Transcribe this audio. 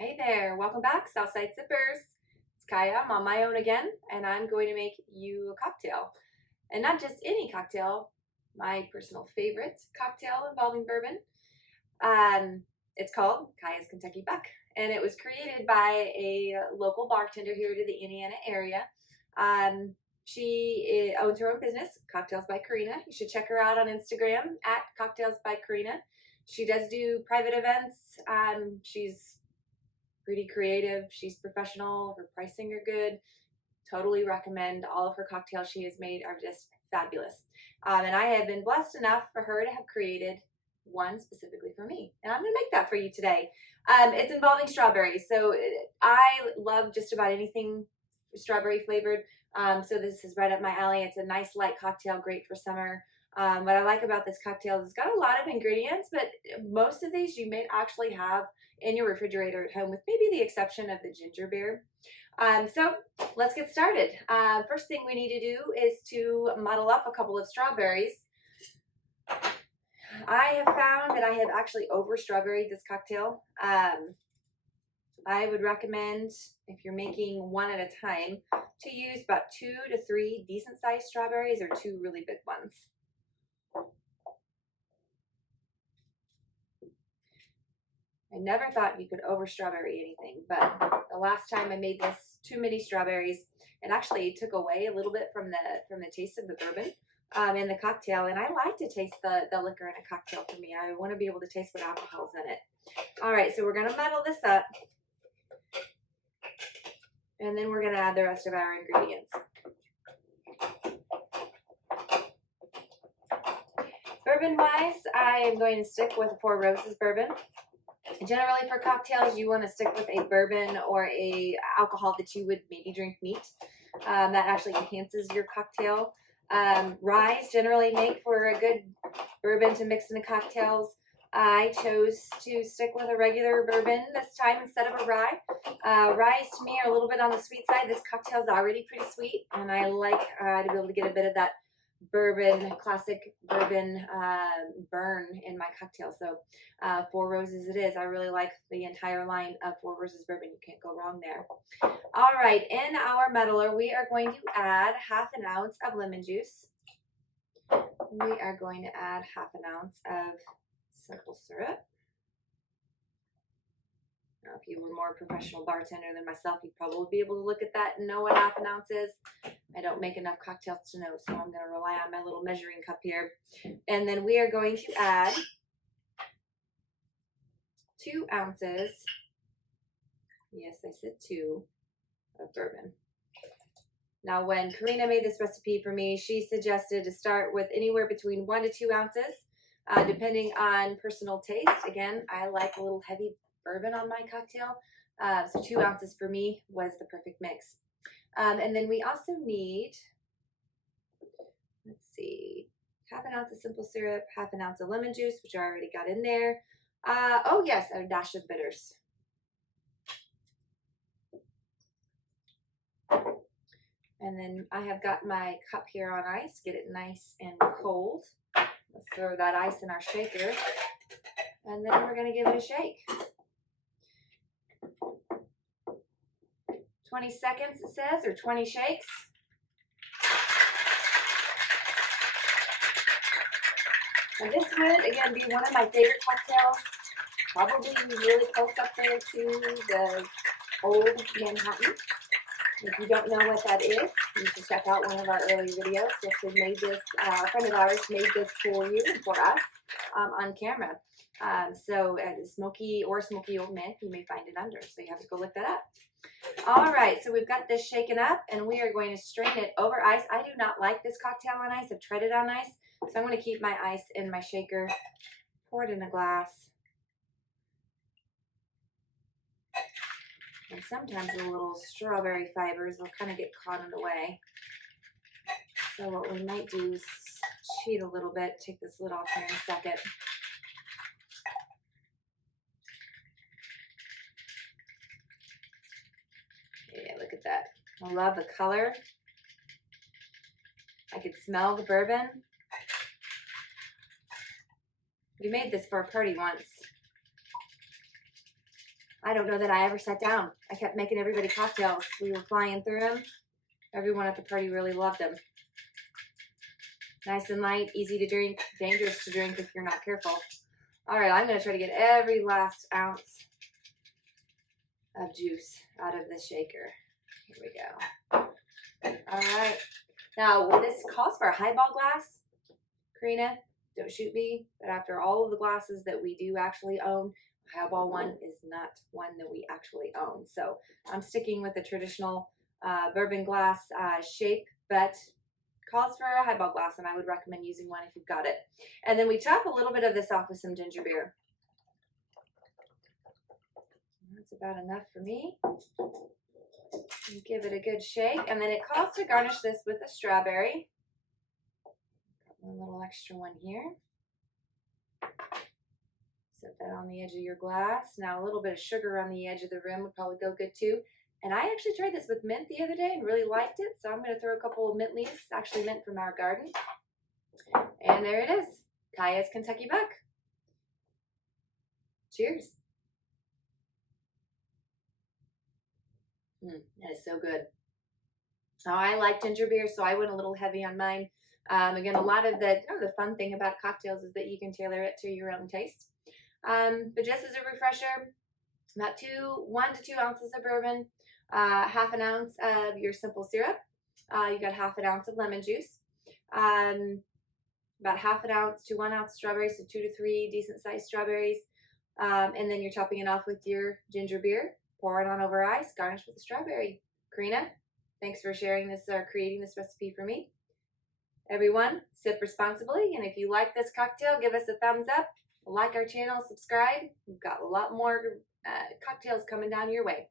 Hey there, welcome back, Southside Sippers. It's Kaija. I'm on my own again, and I'm going to make you a cocktail. And not just any cocktail, my personal favorite cocktail involving bourbon. It's called Kaija's Kentucky Buck, and it was created by a local bartender here to the Indiana area. She owns her own business, Cocktails by Karina. You should check her out on Instagram at Cocktails by Karina. She does do private events. She's pretty creative. She's professional. Her pricing are good. Totally recommend. All of her cocktails she has made are just fabulous. And I have been blessed enough for her to have created one specifically for me. And I'm going to make that for you today. It's involving strawberries. So I love just about anything strawberry flavored. So this is right up my alley. It's a nice light cocktail, great for summer. What I like about this cocktail is it's got a lot of ingredients, but most of these you may actually have in your refrigerator at home, with maybe the exception of the ginger beer. So let's get started. First thing we need to do is to muddle up a couple of strawberries. I have found that I have actually over strawberried this cocktail. I would recommend, if you're making one at a time, to use about 2 to 3 decent sized strawberries or 2 really big ones. I never thought you could over strawberry anything, but the last time I made this too many strawberries, it actually took away a little bit from the taste of the bourbon in the cocktail. And I like to taste the liquor in a cocktail. For me, I want to be able to taste what alcohol's in it. All right, so we're gonna muddle this up, and then we're gonna add the rest of our ingredients. Bourbon-wise, I am going to stick with a Four Roses bourbon. Generally for cocktails, you want to stick with a bourbon or a alcohol that you would maybe drink neat. That actually enhances your cocktail. Ryes generally make for a good bourbon to mix into cocktails. I chose to stick with a regular bourbon this time instead of a rye. Ryes to me are a little bit on the sweet side. This cocktail is already pretty sweet, and I like to be able to get a bit of that bourbon, classic bourbon burn in my cocktail. So Four Roses it is. I really like the entire line of Four Roses bourbon. You can't go wrong there. All right, in our muddler, we are going to add 1/2 ounce of lemon juice. We are going to add 1/2 ounce of simple syrup. Now, if you were more professional bartender than myself, you'd probably be able to look at that and know what 1/2 ounce is. I don't make enough cocktails to know, so I'm going to rely on my little measuring cup here. And then we are going to add 2 ounces, yes, I said 2, of bourbon. Now, when Karina made this recipe for me, she suggested to start with anywhere between 1 to 2 ounces, depending on personal taste. Again, I like a little heavy bourbon on my cocktail, so 2 ounces for me was the perfect mix. And then we also need, let's see, 1/2 ounce of simple syrup, 1/2 ounce of lemon juice, which I already got in there. Oh yes, a dash of bitters. And then I have got my cup here on ice. Get it nice and cold. Let's throw that ice in our shaker, and then we're going to give it a shake. 20 seconds it says, or 20 shakes. And this would, again, be one of my favorite cocktails. Probably really close up there to the Old Manhattan. If you don't know what that is, you can check out one of our earlier videos. Just made this, a friend of ours made this for you and for us on camera. So smoky or smoky old man, you may find it under. So you have to go look that up. All right, so we've got this shaken up, and we are going to strain it over ice. I do not like this cocktail on ice. I've tried it on ice, so I'm going to keep my ice in my shaker. Pour it in a glass. And sometimes the little strawberry fibers will kind of get caught in the way. So what we might do is cheat a little bit. Take this lid off here in a second. Yeah, look at that. I love the color. I could smell the bourbon. We made this for a party once. I don't know that I ever sat down. I kept making everybody cocktails. We were flying through them. Everyone at the party really loved them. Nice and light, easy to drink, dangerous to drink if you're not careful. All right, I'm going to try to get every last ounce of juice out of this shaker. Here we go. All right. Now, this calls for a highball glass. Karina, don't shoot me, but after all of the glasses that we do actually own, a highball one is not one that we actually own. So I'm sticking with the traditional bourbon glass shape, but calls for a highball glass, and I would recommend using one if you've got it. And then we top a little bit of this off with some ginger beer. That's about enough for me. Give it a good shake, and then it calls to garnish this with a strawberry. Got one little extra one here. Set that on the edge of your glass. Now a little bit of sugar on the edge of the rim would probably go good too. And I actually tried this with mint the other day and really liked it, so I'm going to throw a couple of mint leaves, actually mint from our garden. And there it is, Kaija's Kentucky Buck. Cheers. That is so good. Oh, I like ginger beer, so I went a little heavy on mine. Again, a lot of the fun thing about cocktails is that you can tailor it to your own taste. But just as a refresher, about 1 to 2 ounces of bourbon, half an ounce of your simple syrup. You got half an ounce of lemon juice, about half an ounce to 1 ounce strawberries, so 2 to 3 decent sized strawberries. And then you're topping it off with your ginger beer. Pour it on over ice, garnish with a strawberry. Karina, thanks for sharing this or creating this recipe for me. Everyone, sip responsibly, and if you like this cocktail, give us a thumbs up, like our channel, subscribe. We've got a lot more cocktails coming down your way.